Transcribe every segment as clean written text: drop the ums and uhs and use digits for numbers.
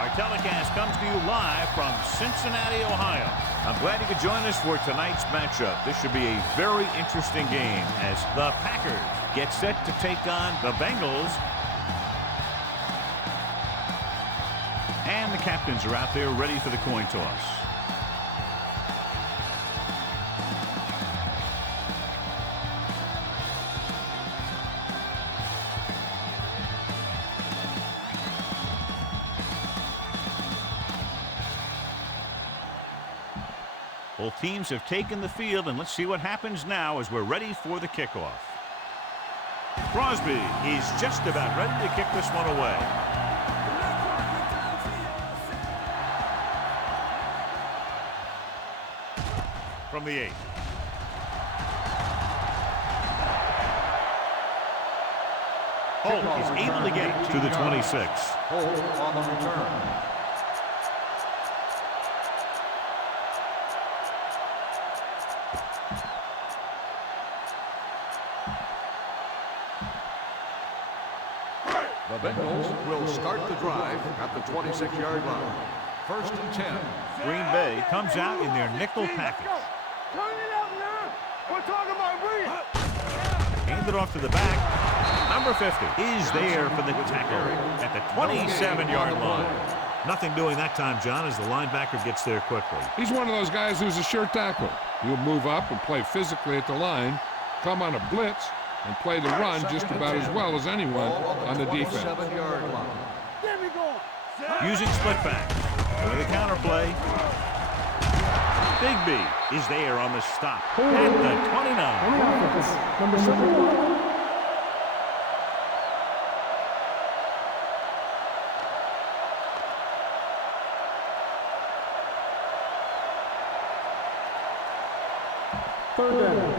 Our telecast comes to you live from Cincinnati, Ohio. I'm glad you could join us for tonight's matchup. This should be a very interesting game as the Packers get set to take on the Bengals. And the captains are out there ready for the coin toss. Both teams have taken the field, and let's see what happens now as we're ready for the kickoff. Crosby is just about ready to kick this one away. From the 8. Holt is able to get it to the 26. Holt on the return. The Bengals will start the drive at the 26-yard line. 1st and 10. Green Bay comes out in their nickel package. Turn it up now. We're talking about read. Hand it off to the back. Number 50 is there for the tackle at the 27-yard line. Nothing doing that time, John, as the linebacker gets there quickly. He's one of those guys who's a sure tackle. He'll move up and play physically at the line, come on a blitz, and play the run just about as well as anyone on the defense. Using split back. With a counter play. Bigby is there on the stop at the 29. Number 7. Third down.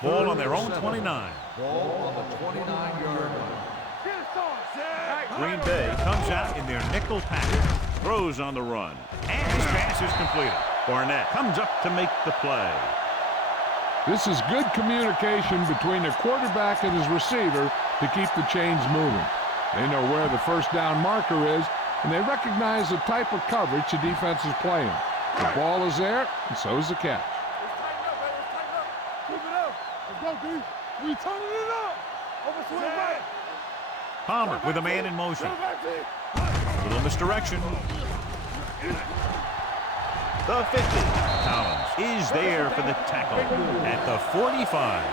Ball on their own 29. Ball on the 29-yard line. Green Bay comes out in their nickel package. Throws on the run. And his pass is completed. Barnett comes up to make the play. This is good communication between the quarterback and his receiver to keep the chains moving. They know where the first down marker is, and they recognize the type of coverage the defense is playing. The ball is there, and so is the catch. We turning it up. Over to the right. Palmer with a man in motion. A little misdirection. The 50. Collins is there for the tackle at the 45.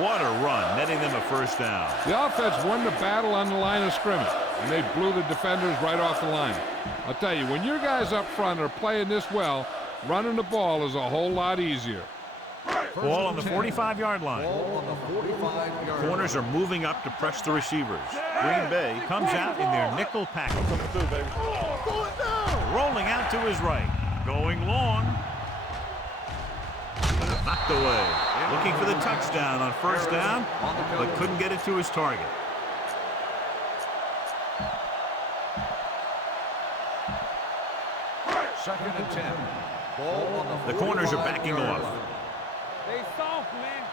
What a run, netting them a first down. The offense won the battle on the line of scrimmage, and they blew the defenders right off the line. I'll tell you, when your guys up front are playing this well, running the ball is a whole lot easier. Ball on the 45-yard line. Corners are moving up to press the receivers. Green Bay comes out in their nickel package. Rolling out to his right. Going long. Knocked away. Looking for the touchdown on first down, but couldn't get it to his target. Second and 10. Ball on The corners are backing off. They soft, man.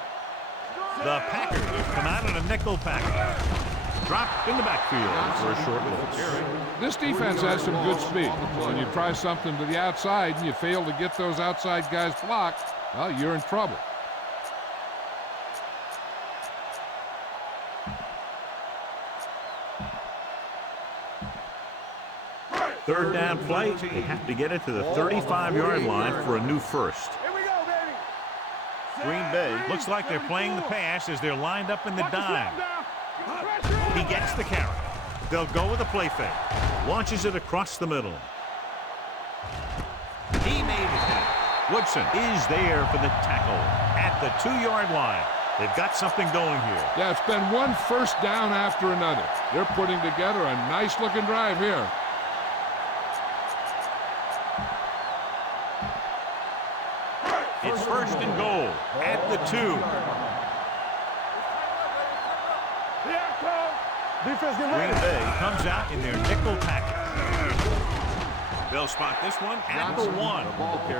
The Packers come out in a nickel package. Dropped in the backfield for a short loss. This defense has some good speed. When you try something to the outside and you fail to get those outside guys blocked, well, you're in trouble. Third down play. They have to get it to the 35-yard line for a new first. Here we go, baby. Green Bay looks like they're playing the pass as they're lined up in the dime. He gets the carry. They'll go with a play fake. Launches it across the middle. He made it. Woodson is there for the tackle at the 2-yard line. They've got something going here. Yeah, it's been one first down after another. They're putting together a nice-looking drive here. It's first and goal at the 2. Defense get Green ready. Bay comes out in their nickel package. They'll spot this one at the 1.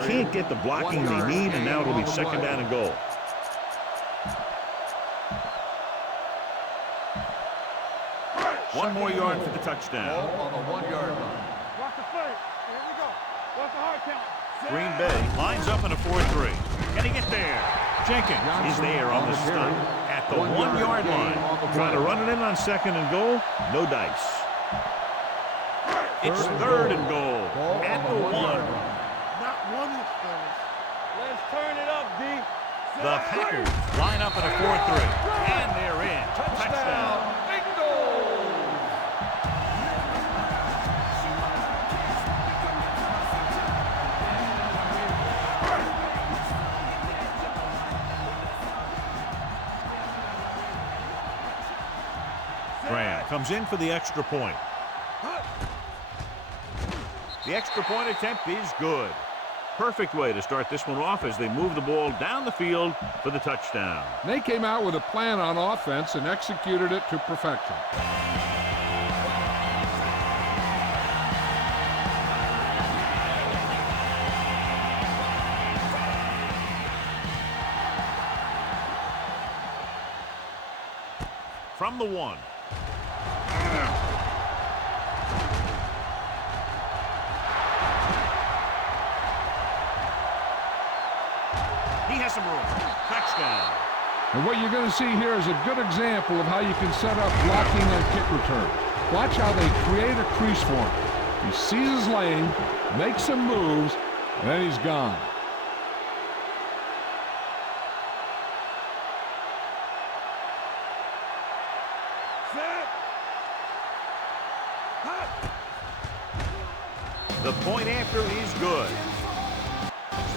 They can't get the blocking they need, and now it'll be second down and goal. One more yard for the touchdown. on the 1-yard line. Watch the play. Here we go. Watch the hard count. Green Bay lines up in a 4-3. Can he get there? Jenkins is there on the stop at the 1-yard line. Trying to run it in on second and goal. No dice. It's third and goal at the 1. Not one inch, fellas. Let's turn it up, D. The Packers line up in a 4-3. And they're in. Touchdown. Graham comes in for the extra point. The extra point attempt is good. Perfect way to start this one off as they move the ball down the field for the touchdown. They came out with a plan on offense and executed it to perfection. From the 1. He has some room. Touchdown. And what you're going to see here is a good example of how you can set up blocking on kick return. Watch how they create a crease for him. He sees his lane, makes some moves, and then he's gone. The point after is good.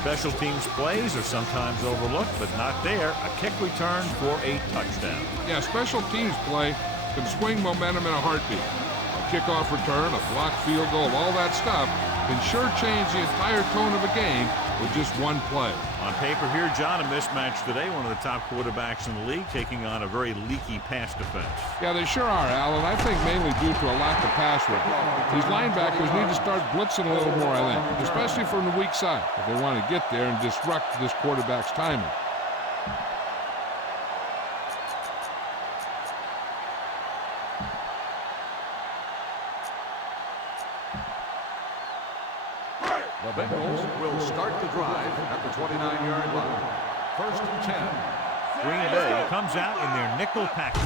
Special teams plays are sometimes overlooked, but not there. A kick return for a touchdown. Yeah, special teams play can swing momentum in a heartbeat. A kickoff return, a blocked field goal, all that stuff can sure change the entire tone of a game with just one play. On paper here, John, a mismatch today. One of the top quarterbacks in the league taking on a very leaky pass defense. Yeah, they sure are, Alan. I think mainly due to a lack of pass rush. These linebackers need to start blitzing a little more, I think, especially from the weak side, if they want to get there and disrupt this quarterback's timing. The Bengals will start the drive at the 29-yard line. First and 10. Green Bay comes out in their nickel package.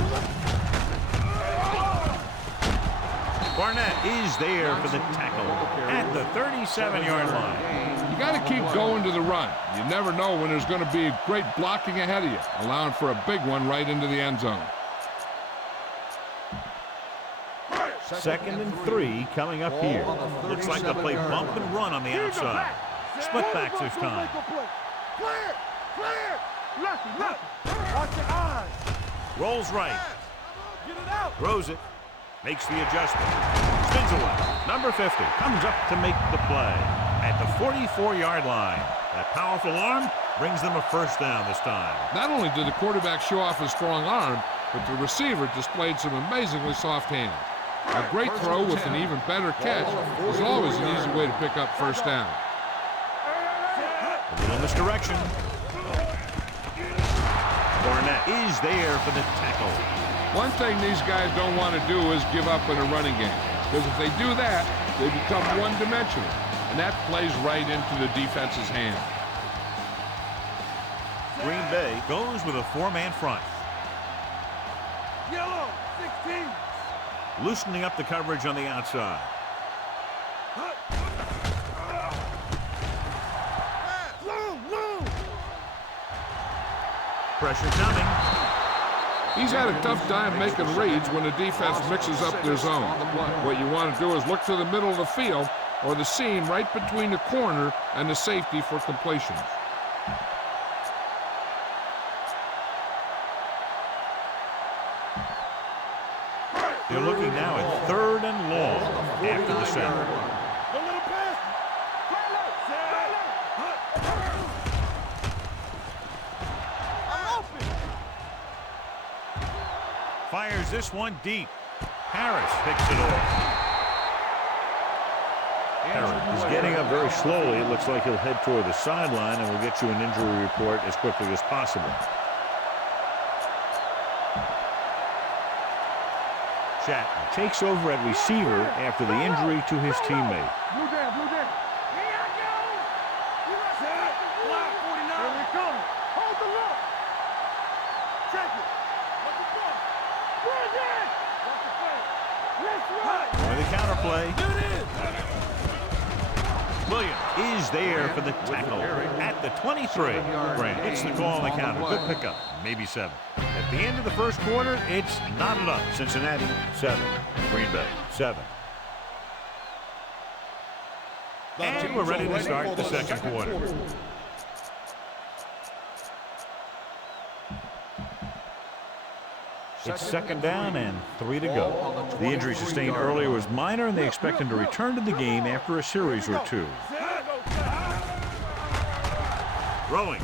Barnett is there for the tackle at the 37-yard line. You got to keep going to the run. You never know when there's going to be great blocking ahead of you, allowing for a big one right into the end zone. 2nd and 3 coming up here. Looks like they'll play bump and run on the outside. Split backs this time. Clear! Clear! Look! Watch your eyes! Rolls right. Get it out! Throws it. Makes the adjustment. Spins away. Number 50 comes up to make the play at the 44-yard line. That powerful arm brings them a first down this time. Not only did the quarterback show off his strong arm, but the receiver displayed some amazingly soft hands. A great throw with an even better catch is always an easy way to pick up first down. A little misdirection. Barnett is there for the tackle. One thing these guys don't want to do is give up in a running game, because if they do that, they become one-dimensional, and that plays right into the defense's hand. Green Bay goes with a 4-man front. Yellow! 16! Loosening up the coverage on the outside. Pressure coming. He's had a tough time making reads when the defense mixes up their zone. What you want to do is look to the middle of the field or the seam right between the corner and the safety for completions. They're looking now at 3rd and long after the center. Fires this one deep. Harris picks it off. Harris is getting up very slowly. It looks like he'll head toward the sideline, and we'll get you an injury report as quickly as possible. Chatton takes over at receiver after the injury to his teammate. Blue down, blue down. Here I go! Set! Block 49. Here we come. Hold the look. Check it. Let the ball. Bring it! Watch the play. Let's run! For the counterplay. Williams is there for the tackle at the 23. Grant gets the call on the counter. Good pickup. Maybe 7. At the end of the first quarter, it's knotted up. Cincinnati 7. Green Bay 7. And we're ready to start the second quarter. It's 2nd down and 3 to go. The injury sustained earlier was minor, and they expect him to return to the game after a series or 2. Throwing,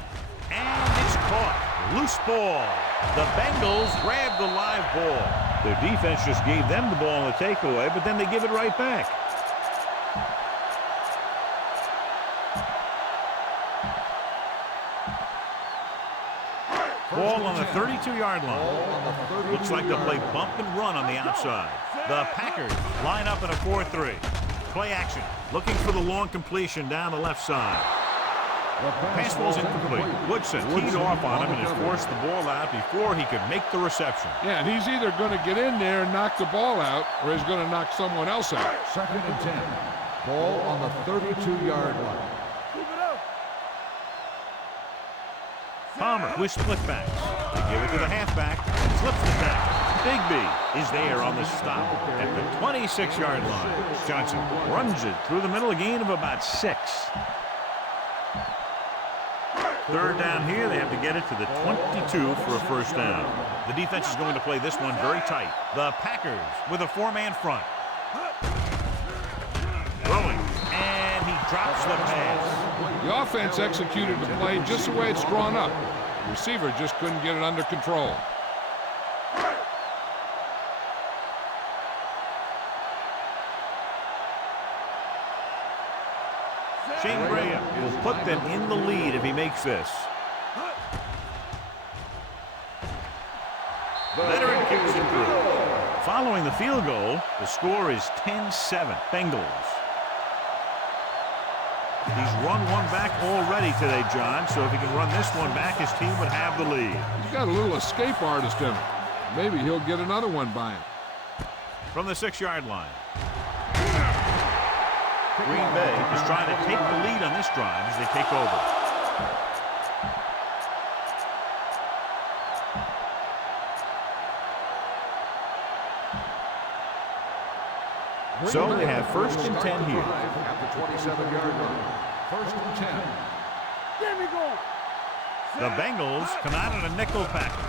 and it's caught. Loose ball. The Bengals grab the live ball. Their defense just gave them the ball on the takeaway, but then they give it right back. Ball on the 32-yard line. Looks like they'll play bump and run on the outside. The Packers line up in a 4-3. Play action. Looking for the long completion down the left side. Pass ball's incomplete. Woodson teed off on him and has forced the ball out before he could make the reception. Yeah, and he's either going to get in there and knock the ball out, or he's going to knock someone else out. 2nd and 10. Ball on the 32-yard line. Palmer with split backs. They give it to the halfback. Slips the tackle. Bigby is there on the stop at the 26-yard line. Johnson runs it through the middle, a gain of about 6. 3rd down here. They have to get it to the 22 for a first down. The defense is going to play this one very tight. The Packers with a 4-man front. Throwing, and he drops the pass. The offense executed the play just the way it's drawn up. The receiver just couldn't get it under control. Shane Graham will put them in the lead if he makes this. Veteran kicks it through. Following the field goal, the score is 10-7 Bengals. He's run one back already today, John, so if he can run this one back, his team would have the lead. He's got a little escape artist in him. Maybe he'll get another one by him. from the 6-yard line. Green Bay is trying to take the lead on this drive as they take over. So they have 1st and 10 here. At the 27-yard line. 1st and 10. There we go. The Bengals come out in a nickel package.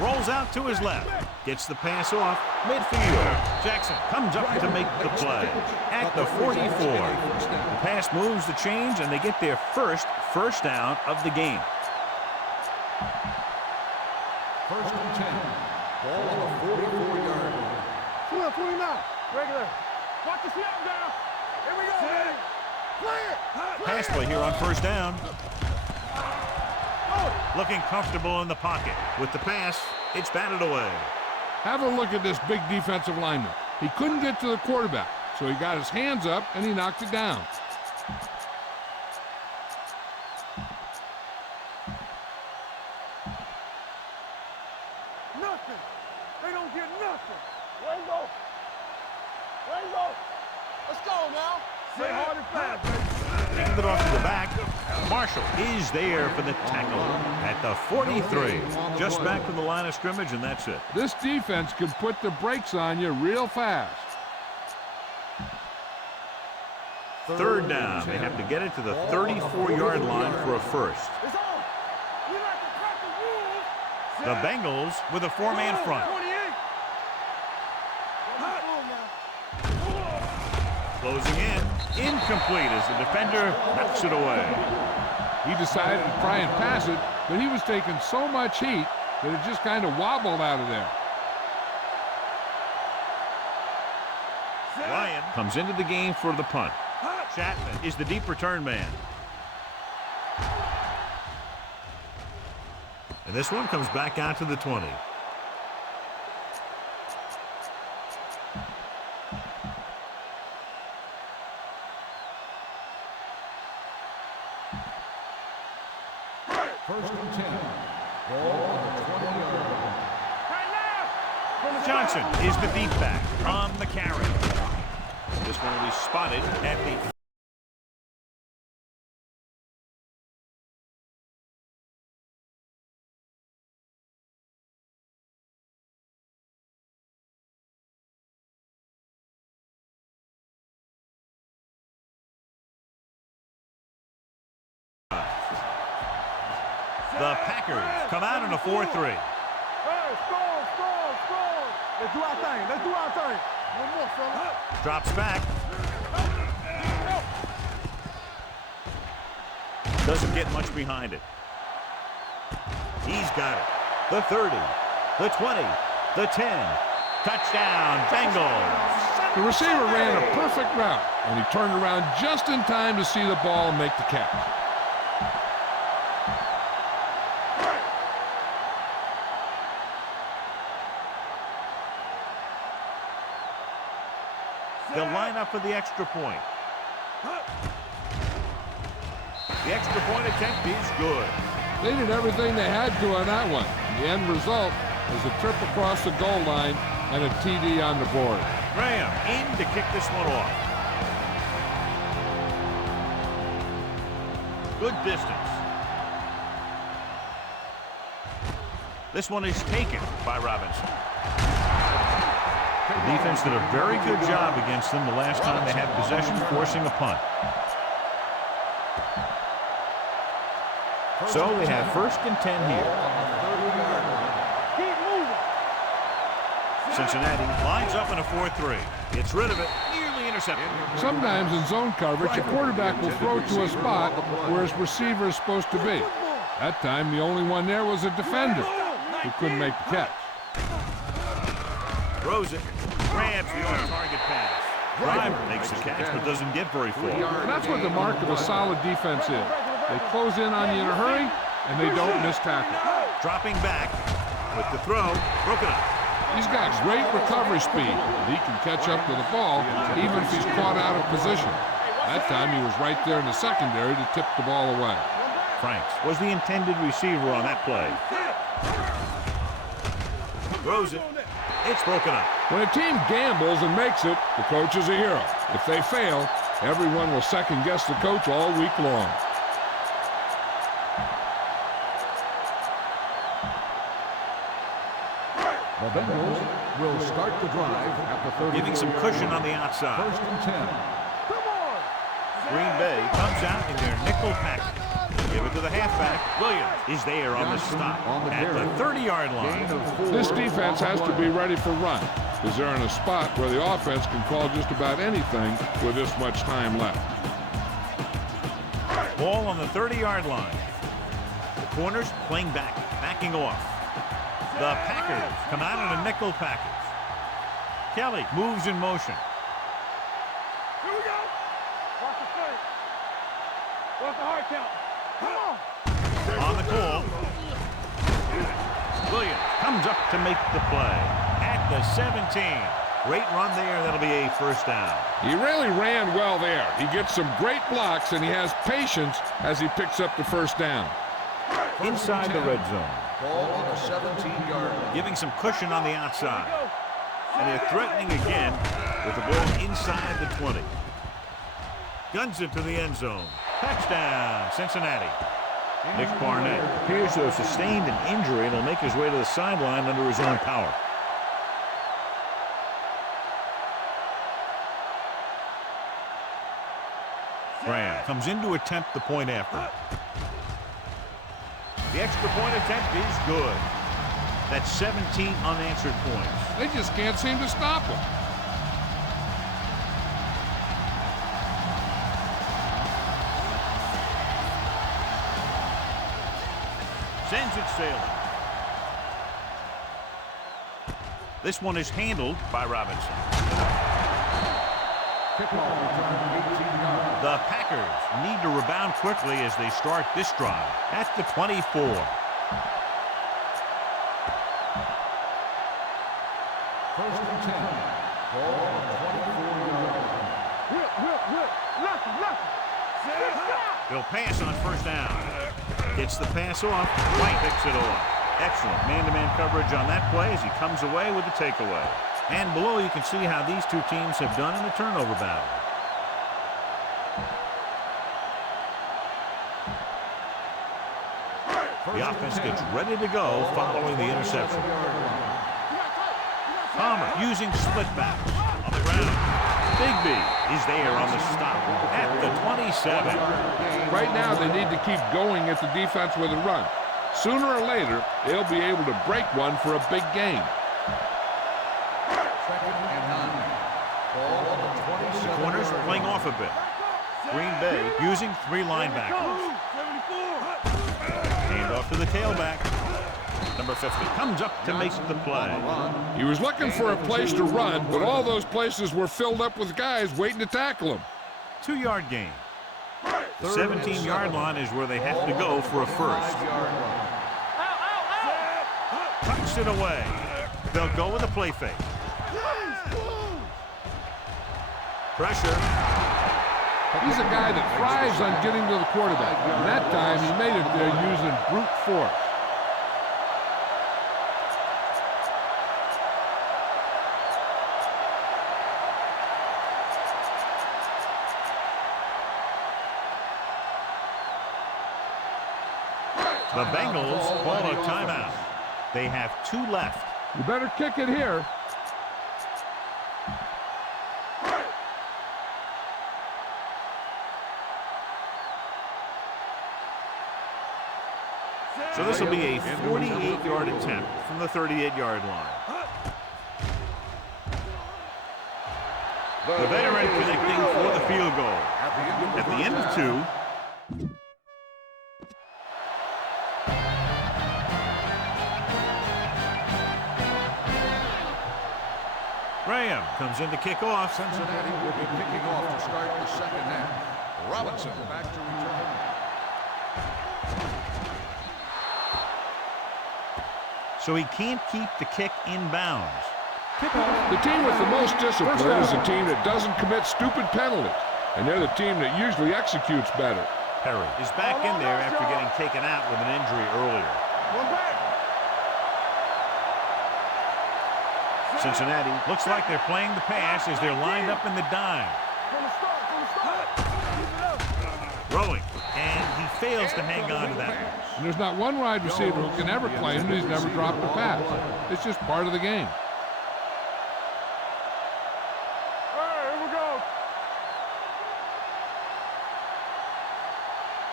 Rolls out to his left. Gets the pass off midfield. Jackson comes up to make the play at the 44. The pass moves the chains, and they get their first down of the game. 1st and 10. Ball on the 44-yard line. 29. Regular. Watch the snap down. Here we go. Play it. Pass play here on 1st down. Looking comfortable in the pocket. With the pass, it's batted away. Have a look at this big defensive lineman. He couldn't get to the quarterback, so he got his hands up and he knocked it down. Nothing. They don't get nothing. Rango. Rango. Let's go now. Stay hard and fast, baby. Taking it off to the back. Marshall is there for the tackle at the 43. Just back to the line of scrimmage, and that's it. This defense could put the brakes on you real fast. 3rd down. They have to get it to the 34-yard line for a first. It's on. We like to cut the rules. The Bengals with a 4-man front. 28. Closing in. Incomplete as the defender knocks it away. He decided to try and pass it, but he was taking so much heat that it just kind of wobbled out of there. Ryan comes into the game for the punt. Chapman is the deep return man. And this one comes back out to the 20. Johnson is the deep back on the carry. This one will be spotted at the Packers come out in a 4-3. Hey, score. Let's do our thing. No more, fella. Drops back. Doesn't get much behind it. He's got it. The 30, the 20, the 10. Touchdown, Bengals. The receiver ran a perfect route, and he turned around just in time to see the ball and make the catch. They'll line up for the extra point. The extra point attempt is good. They did everything they had to on that one. The end result is a trip across the goal line and a TD on the board. Graham in to kick this one off. Good distance. This one is taken by Robinson. The defense did a very good job against them the last time they had possession, forcing a punt. So they have 1st and 10 here. Keep moving. Cincinnati lines up in a 4-3. Gets rid of it, nearly intercepted. Sometimes in zone coverage, a quarterback will throw to a spot where his receiver is supposed to be. That time, the only one there was a defender who couldn't make the catch. Throws it, grabs the on-target pass. Driver makes the catch but doesn't get very far. And that's what the mark of a solid defense is. They close in on you in a hurry, and they don't miss tackle. Dropping back with the throw, broken up. He's got great recovery speed, and he can catch up to the ball even if he's caught out of position. That time he was right there in the secondary to tip the ball away. Franks was the intended receiver on that play. Throws it, It's broken up. When a team gambles and makes it, the coach is a hero. If they fail, everyone will second-guess the coach all week long. The Bengals will start the drive at the 30. Giving some cushion on the outside. 1st and 10. Green Bay comes out in their nickel package. Give it to the halfback. Williams is there on the stop at the 30-yard line. This defense has to be ready for run, because they're in a spot where the offense can call just about anything with this much time left. Ball on the 30-yard line. The corners playing back, backing off. The Packers come out in a nickel package. Kelly moves in motion. Here we go. Watch the front. Watch the hard count. Come on. On the call. Williams comes up to make the play at the 17. Great run there. That'll be a first down. He really ran well there. He gets some great blocks, and he has patience as he picks up the first down. Inside the red zone. Ball on the 17-yard line. Giving some cushion on the outside. And they're threatening again with the ball inside the 20. Guns it to the end zone. Touchdown, Cincinnati. Nick Barnett appears to have sustained an injury and will make his way to the sideline under his own power. Graham comes in to attempt the point after. The extra point attempt is good. That's 17 unanswered points. They just can't seem to stop him. Sends it sailing. This one is handled by Robinson. Kickoff return 18 yards. The Packers need to rebound quickly as they start this drive at the 24. First and 10. Ball on the 24-yard line. Whip. Lucky. He'll pass on first down. Gets the pass off. White picks it off. Excellent man-to-man coverage on that play as he comes away with the takeaway. And below you can see how these two teams have done in the turnover battle. The offense gets ready to go following the interception. Palmer using split backs on the ground. Bigby is there on the stop at the 27. Right now, they need to keep going at the defense with a run. Sooner or later, they'll be able to break one for a big gain. Second and 9. Ball on the 27. Corners playing off a bit. Green Bay using three linebackers. 74. Hand off to the tailback. Number 50 comes up to make the play. He was looking for a place to run, but all those places were filled up with guys waiting to tackle him. 2-yard gain. The 17-yard line is where they have to go for a first. Tucks it away. They'll go with a play fake. Pressure. He's a guy that thrives on getting to the quarterback. And that time, he made it there using brute force. The Bengals call a timeout. They have 2 left. You better kick it here. So this will be a 48-yard attempt from the 38-yard line. The veteran connecting for the field goal. At the end of 2. Graham comes in to kick off. Cincinnati will be kicking off to start the second half. Robinson back to return. So he can't keep the kick inbounds. The team with the most discipline is the team that doesn't commit stupid penalties. And they're the team that usually executes better. Perry is back in there after getting taken out with an injury earlier. One back. Cincinnati looks like they're playing the pass as they're lined up in the dime. Throwing, and he fails to hang on to that one. And there's not one wide receiver who can ever claim that he's never dropped a pass. It's just part of the game. All right, here we go.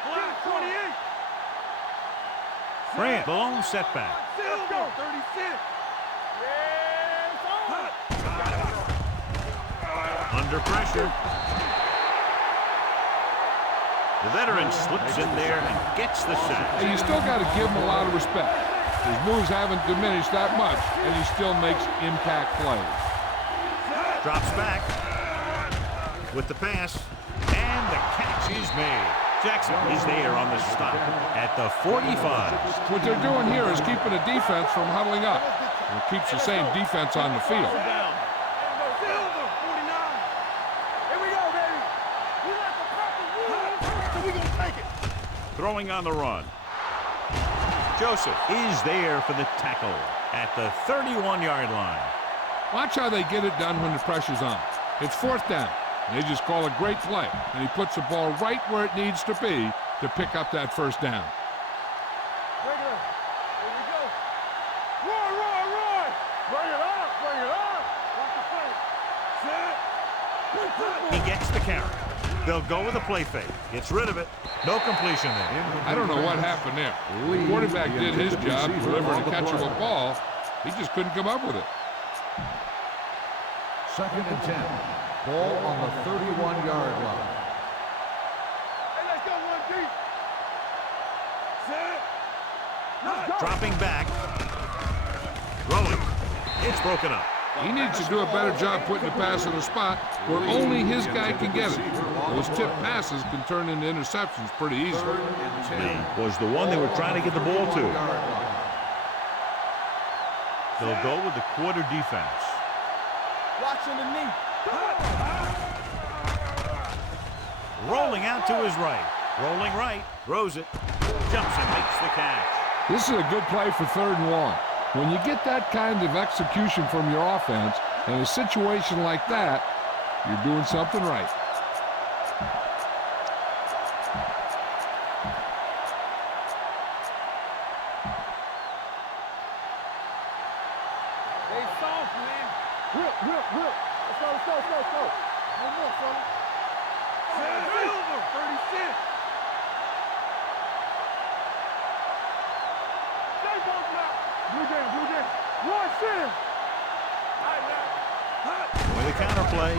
Black 28. Grant, the lone setback. Let's go. 36. Under pressure. The veteran slips in there and gets the sack. And you still got to give him a lot of respect. His moves haven't diminished that much, and he still makes impact plays. Drops back with the pass, and the catch is made. Jackson is there on the stop at the 45. What they're doing here is keeping the defense from huddling up. It keeps the same defense on the field. Throwing on the run. Joseph is there for the tackle at the 31-yard line. Watch how they get it done when the pressure's on. It's fourth down. They just call a great play, and he puts the ball right where it needs to be to pick up that first down. Bring it up. Here we go. Roy, Roy, Roy. Bring it up. Bring it up. Watch the play. Set. He gets the carry. They'll go with a play fake. Gets rid of it. No completion there. I don't know what happened there. The quarterback did his job, delivering a catchable ball. He just couldn't come up with it. 2nd and 10. Ball on the 31-yard line. Hey, let's go one deep. Set. Dropping back. Throwing. It's broken up. He needs to do a better job putting the pass in a spot where only his guy can get it. Those tip passes can turn into interceptions pretty easily. Was the one they were trying to get the ball to. They'll go with the quarter defense. Watch underneath. Rolling out to his right. Rolling right. Throws it. Jumps and makes the catch. This is a good play for 3rd and 1. When you get that kind of execution from your offense in a situation like that, you're doing something right. They soft, man. Whip, whip, whip. Let's go, let's go, let's go, let's go. One more, fella. Silver, 36. Stay both now. Blue game, blue game. One, sit. All right, man. With a counter play.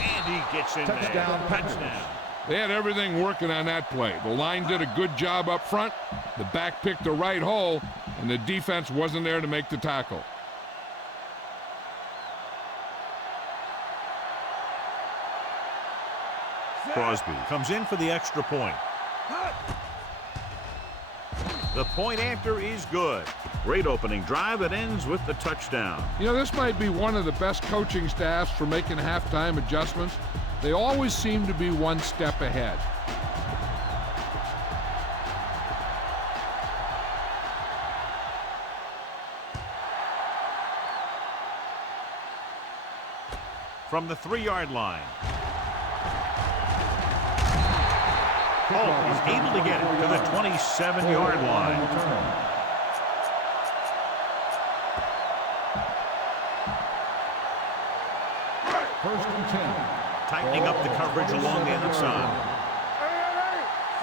And he gets in Touchdown, there. Touchdown. They had everything working on that play. The line did a good job up front. The back picked the right hole, and the defense wasn't there to make the tackle. Crosby comes in for the extra point. The point after is good. Great opening drive. It ends with the touchdown. You know, this might be one of the best coaching staffs for making halftime adjustments. They always seem to be one step ahead. From the 3-yard line. Oh, he's able to get it to the 27-yard line. First and 10. Tightening up the coverage along the outside.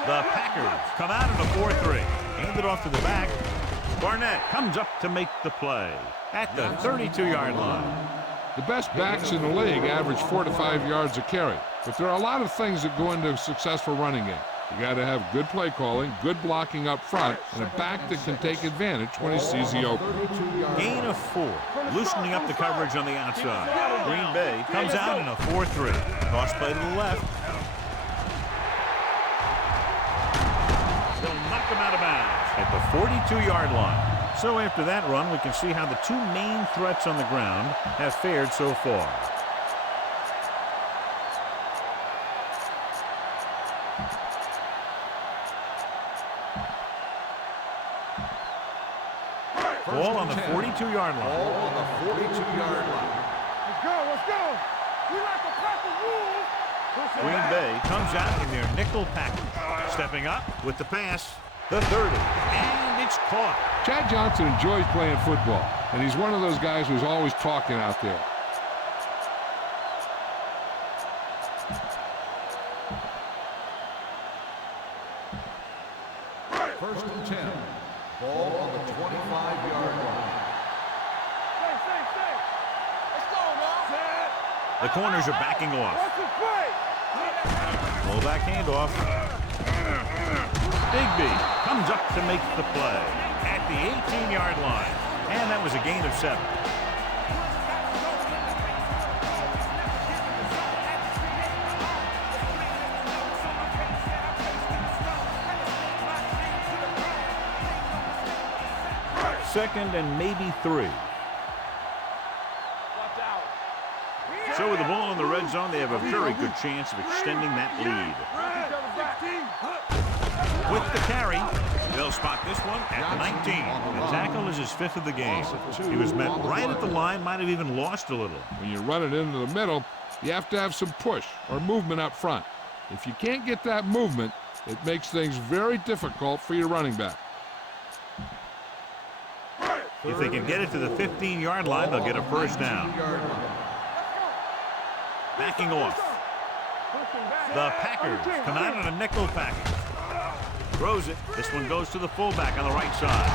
The Packers come out in a 4-3. Hand it off to the back. Barnett comes up to make the play at the 32-yard line. The best backs in the league average 4 to 5 yards a carry, but there are a lot of things that go into a successful running game. You got to have good play calling, good blocking up front, and a back that can take advantage when he sees the open. Gain of 4, loosening up the coverage on the outside. Green Bay comes out in a 4-3. Toss play to the left. They'll knock him out of bounds at the 42-yard line. So after that run, we can see how the two main threats on the ground have fared so far. Ball on the 42-yard line. Ball on the 42-yard line. Let's go, let's go. We like to pack the rules. Green Bay comes out in their nickel package. Stepping up with the pass, the 30, and it's caught. Chad Johnson enjoys playing football, and he's one of those guys who's always talking out there. First and 10. Ball on the 25-yard line. Stay. Let's go, man. The corners are backing off. Watch it play. Full back handoff. Bigby comes up to make the play at the 18-yard line. And that was a gain of 7. Second and maybe 3. So with the ball in the red zone, they have a very good chance of extending that lead. With the carry, they'll spot this one at the 19. The tackle is his 5th of the game. He was met right at the line, might have even lost a little. When you run it into the middle, you have to have some push or movement up front. If you can't get that movement, it makes things very difficult for your running back. If they can get it to the 15-yard line, they'll get a first down. Backing off. The Packers come out in a nickel package. Throws it. This one goes to the fullback on the right side.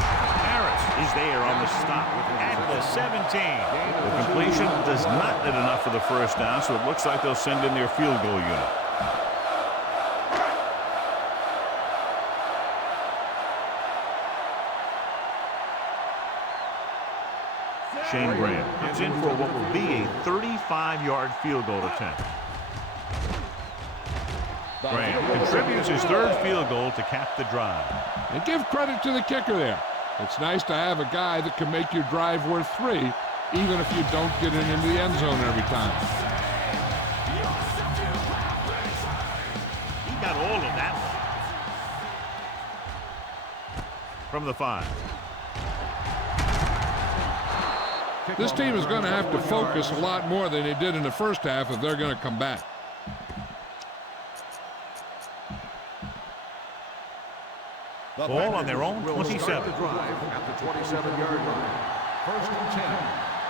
Harris is there on the stop at the 17. The completion does not get enough for the first down, so it looks like they'll send in their field goal unit. Shane Graham gets in for what will be a 35-yard field goal attempt. Graham contributes his 3rd field goal to cap the drive. And give credit to the kicker there. It's nice to have a guy that can make your drive worth 3, even if you don't get it into the end zone every time. He got all of that from the 5. This team is going to have to focus a lot more than they did in the first half if they're going to come back. Ball on their own 27. Start the drive at the 27-yard line. First and 10.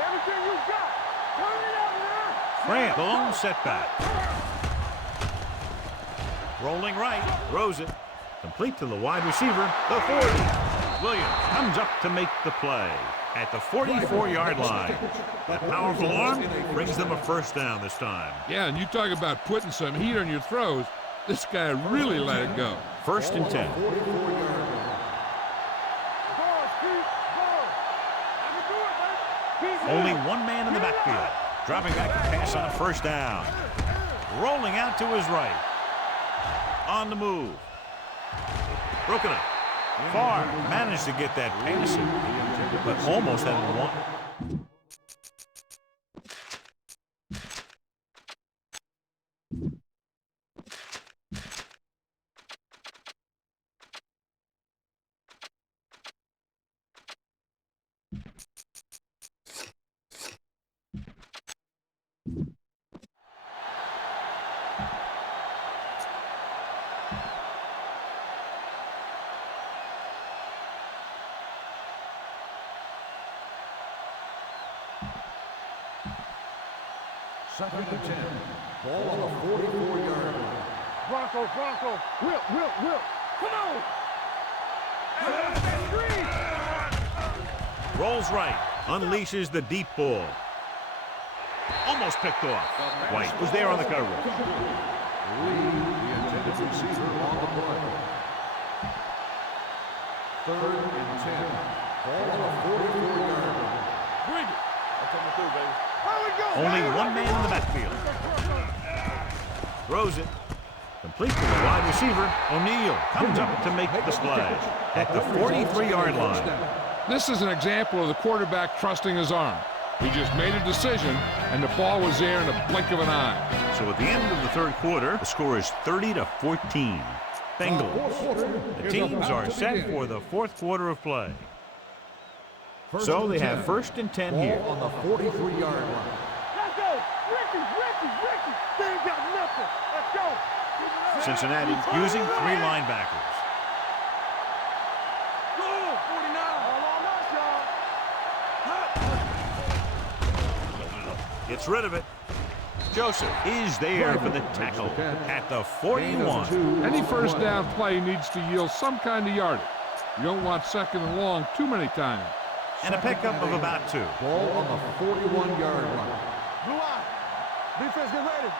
Everything you got. Turn it out there. Grant, the lone setback. Rolling right, throws it. Complete to the wide receiver, the 40. Williams comes up to make the play at the 44-yard line. That powerful arm brings them a first down this time. Yeah, and you talk about putting some heat on your throws. This guy really let it go. First and 10. Only one man in the backfield. Dropping back to pass on a first down. Rolling out to his right. On the move. Broken up. Farr managed to get that pass in, but almost had it won. Second and 10. Ball on the 44-yard line. Bronco. Whip. Come on. Rolls right. Unleashes the deep ball. Almost picked off. White was there on the coverage. Lee, the intended receiver, on the play. Third and 10. Ball on the 44-yard line. Bring it. I'm coming through, baby. Only one man in the backfield. Throws it. Complete to the wide receiver. O'Neal comes up to make the play at the 43-yard line. This is an example of the quarterback trusting his arm. He just made a decision, and the ball was there in a blink of an eye. So at the end of the 3rd quarter, the score is 30-14. Bengals. The teams are set for the 4th quarter of play. So they have 1st and 10 Ball here. on the 43-yard line. Let's go. Ricky. They ain't got nothing. Let's go. Cincinnati using 3 linebackers. Go. 49. All on us, y'all. Gets rid of it. Joseph is there for the tackle at the 41. Any first down play needs to yield some kind of yardage. You don't want 2nd and long too many times. And a pickup of about 2. Ball on the 41-yard line. Blue eye. Defense, get ready. All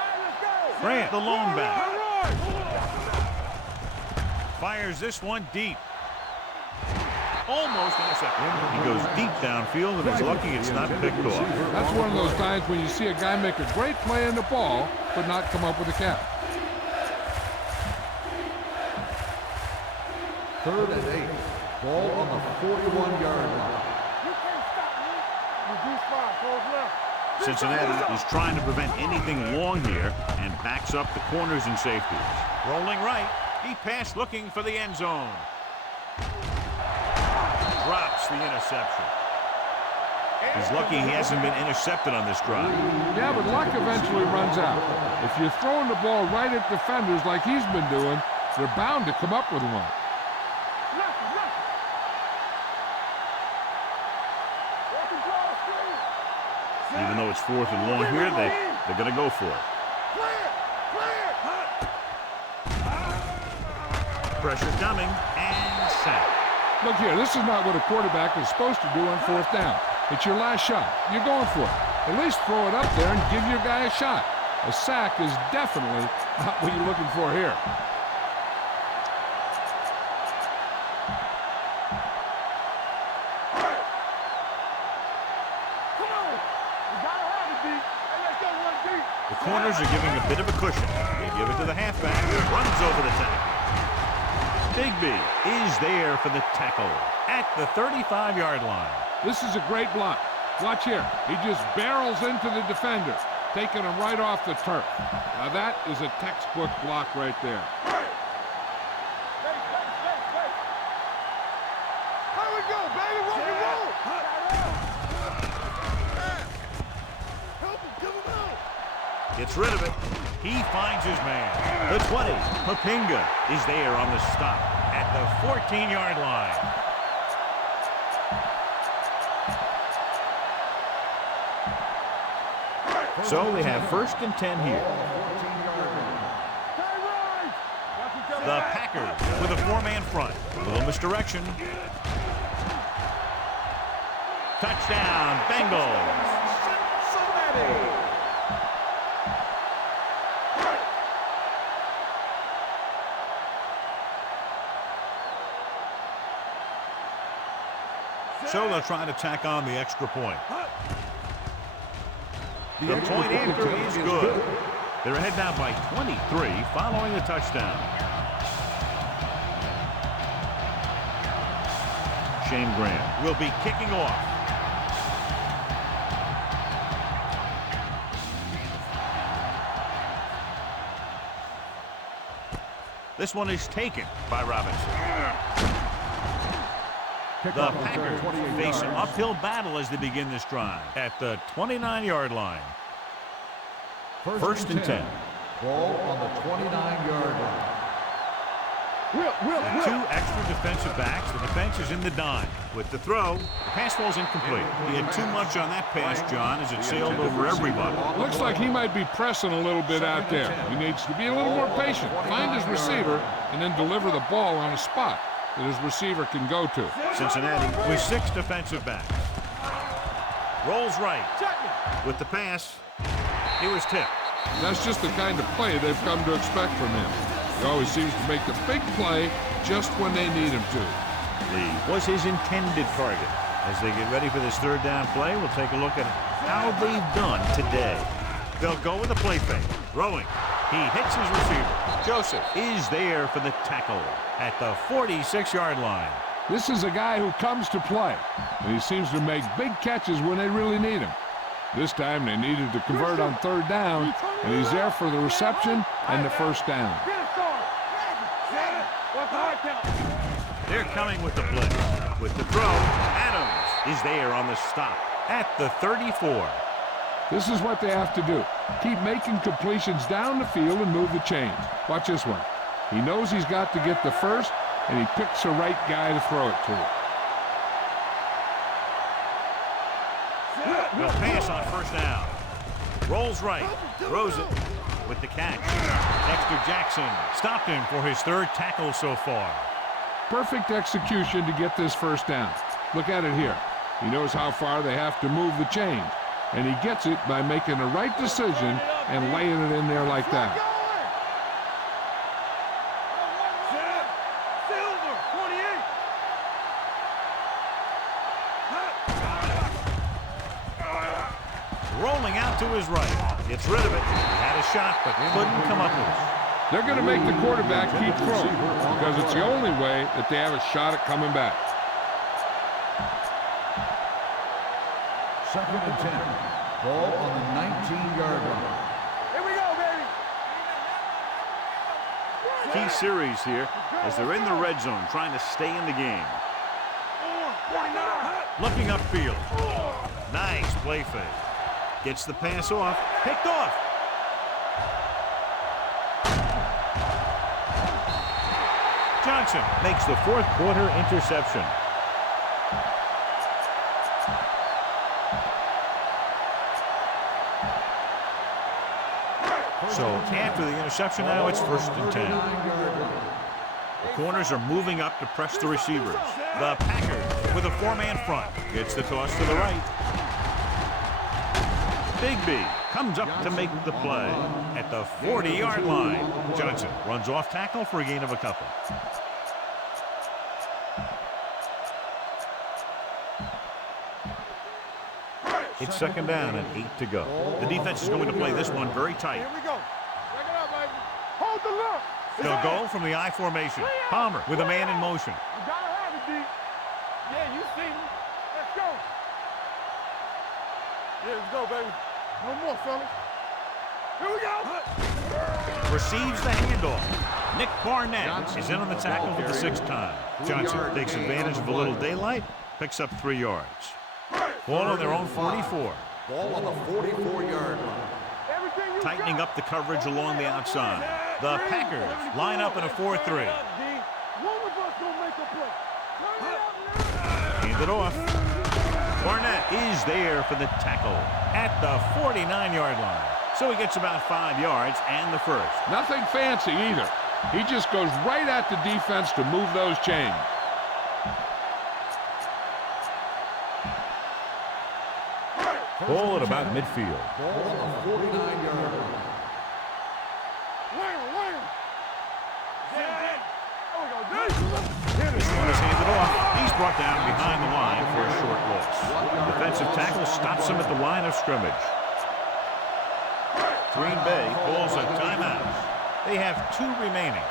right, let's go. Grant, the lone back, fires this one deep. Almost intercepted. He goes deep downfield and is lucky it's not picked off. That's one of those times when you see a guy make a great play on the ball, but not come up with a catch. 3rd and 8. Ball on the 41-yard line. You can't stop me. Reduce fire. Close left. Cincinnati is trying to prevent anything long here and backs up the corners and safeties. Rolling right. He passed looking for the end zone. Drops the interception. He's lucky he hasn't been intercepted on this drive. Yeah, but luck eventually runs out. If you're throwing the ball right at defenders like he's been doing, they're bound to come up with one. Even though it's 4th and long here, they're going to go for it. Pressure coming and sack. Look here, this is not what a quarterback is supposed to do on 4th down. It's your last shot. You're going for it. At least throw it up there and give your guy a shot. A sack is definitely not what you're looking for here. The corners are giving a bit of a cushion. They give it to the halfback, who runs over the tackle. Bigby is there for the tackle at the 35-yard line. This is a great block. Watch here. He just barrels into the defender, taking him right off the turf. Now that is a textbook block right there. How we go, baby? Rock and roll. Help him, give him out. Gets rid of it. He finds his man. The 20. Papinga is there on the stop at the 14-yard line. So they have 1st and 10 here. The Packers with a 4-man front. A little misdirection. Touchdown, Bengals. So they'll try to tack on the extra point. The point after is good. They're ahead now by 23 following the touchdown. Shane Graham will be kicking off. This one is taken by Robinson. The Packers face an uphill battle as they begin this drive at the 29-yard line. 1st and 10. Ball on the 29-yard line. Two extra defensive backs. The defense is in the dime. With the throw, the pass falls incomplete. He had too much on that pass, John, as it sailed over everybody. Looks like he might be pressing a little bit out there. He needs to be a little more patient, find his receiver, and then deliver the ball on a spot that his receiver can go to. Cincinnati with 6 defensive backs. Rolls right. With the pass, he was tipped. That's just the kind of play they've come to expect from him. He always seems to make the big play just when they need him to. Lee was his intended target. As they get ready for this 3rd down play, we'll take a look at how they've done today. They'll go with a play fake. Throwing. He hits his receiver. Joseph is there for the tackle at the 46-yard line. This is a guy who comes to play, and he seems to make big catches when they really need him. This time they needed to convert on 3rd down, and he's there for the reception and the 1st down. They're coming with the blitz. With the throw, Adams is there on the stop at the 34. This is what they have to do. Keep making completions down the field and move the chains. Watch this one. He knows he's got to get the first, and he picks the right guy to throw it to. They'll pass on first down. Rolls right, throws it with the catch. Dexter Jackson stopped him for his third tackle so far. Perfect execution to get this first down. Look at it here. He knows how far they have to move the chains, and he gets it by making the right decision and laying it in there like that. Silver, 28. Rolling out to his right. Gets rid of it. He had a shot, but couldn't come up with it. They're going to make the quarterback keep throwing because it's the only way that they have a shot at coming back. 2nd and 10. Ball on the 19-yard line. Here we go, baby. Key series here as they're in the red zone trying to stay in the game. 49. Looking upfield. Nice play fake. Gets the pass off. Picked off. Johnson makes the fourth quarter interception. So after the interception now, it's 1st and 10. The corners are moving up to press the receivers. The Packers with a 4-man front. Gets the toss to the right. Bigby comes up to make the play at the 40-yard line. Johnson runs off tackle for a gain of a couple. It's 2nd down and 8 to go. The defense is going to play this one very tight. Here we go. Check it out, baby. Hold the look. They'll go from the I formation. Palmer with a man in motion. You gotta have it, D. Yeah, you see me. Let's go. Yeah, let's go, baby. No more, fellas. Here we go. Receives the handoff. Nick Barnett is in on the tackle for the 6th time. Johnson takes advantage of a little daylight, picks up 3 yards. Ball on their own 44. Ball on the 44-yard line. Tightening up the coverage along the outside. The Packers line up in a 4-3. Hand it off. Barnett is there for the tackle at the 49-yard line. So he gets about 5 yards and the first. Nothing fancy either. He just goes right at the defense to move those chains. Ball at about midfield. Ball on the 49-yard line. This one is handed off. He's brought down behind the line for a short loss. Defensive tackle stops him at the line of scrimmage. Green Bay calls a timeout. They have 2 remaining.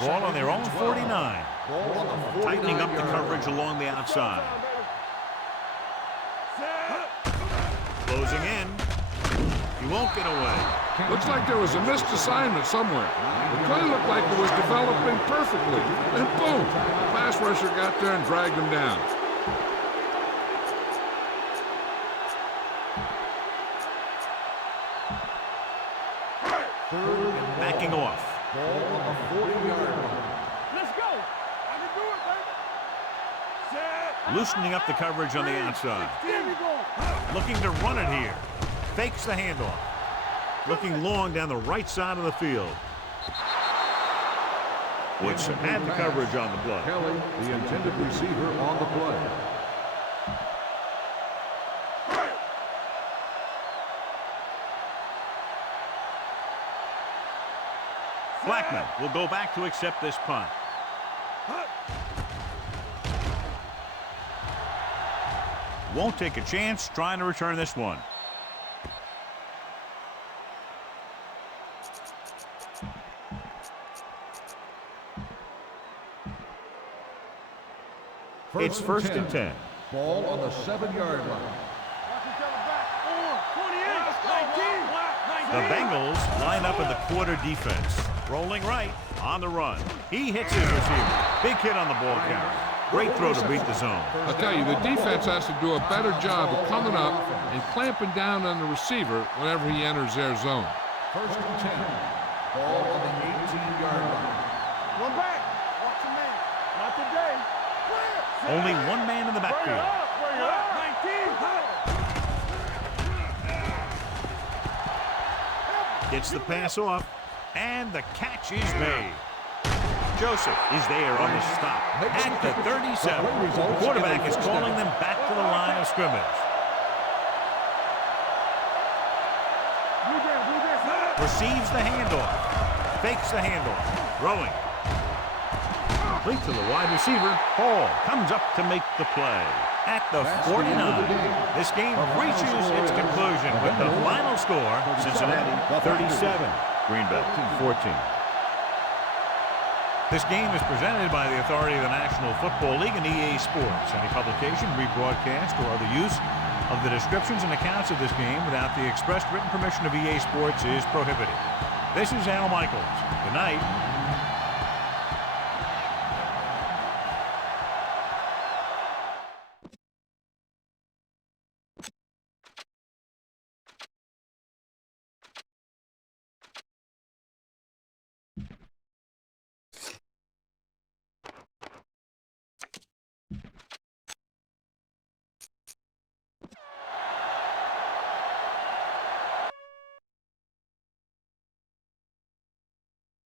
Ball on their own 49. Tightening up the coverage along the outside. Closing in. He won't get away. Looks like there was a missed assignment somewhere. The play looked like it was developing perfectly. And boom, the pass rusher got there and dragged him down. Backing off. Ball on the 40-yard line. Let's go. I can do it, baby. Loosening up the coverage on the outside. Here we go. Looking to run it here. Fakes the handoff. Looking long down the right side of the field. Woods had the coverage on the play. Kelly, the intended receiver, on the play. Blackman will go back to accept this punt. Won't take a chance trying to return this one. It's 1st and 10. Ball on the 7-yard line. The Bengals line up in the quarter defense. Rolling right on the run. He hits his receiver. Big hit on the ball carrier. Great throw to beat the zone. I'll tell you, the defense has to do a better job of coming up and clamping down on the receiver whenever he enters their zone. First and 10. Ball on the 18-yard line. One back. Watch your man. Not today. Clear. Only one man in the backfield. Bring it up. 19. Gets the pass off, and the catch is made. Joseph is there on the stop at the 37. The quarterback is calling them back to the line of scrimmage. Receives the handoff. Fakes the handoff. Throwing. Complete to the wide receiver. Hall comes up to make the play. At the 49. This game reaches its conclusion with the final score, Cincinnati 37, Green Bay 14. This game is presented by the authority of the National Football League and EA Sports. Any publication, rebroadcast, or other use of the descriptions and accounts of this game without the expressed written permission of EA Sports is prohibited. This is Al Michaels. Good night.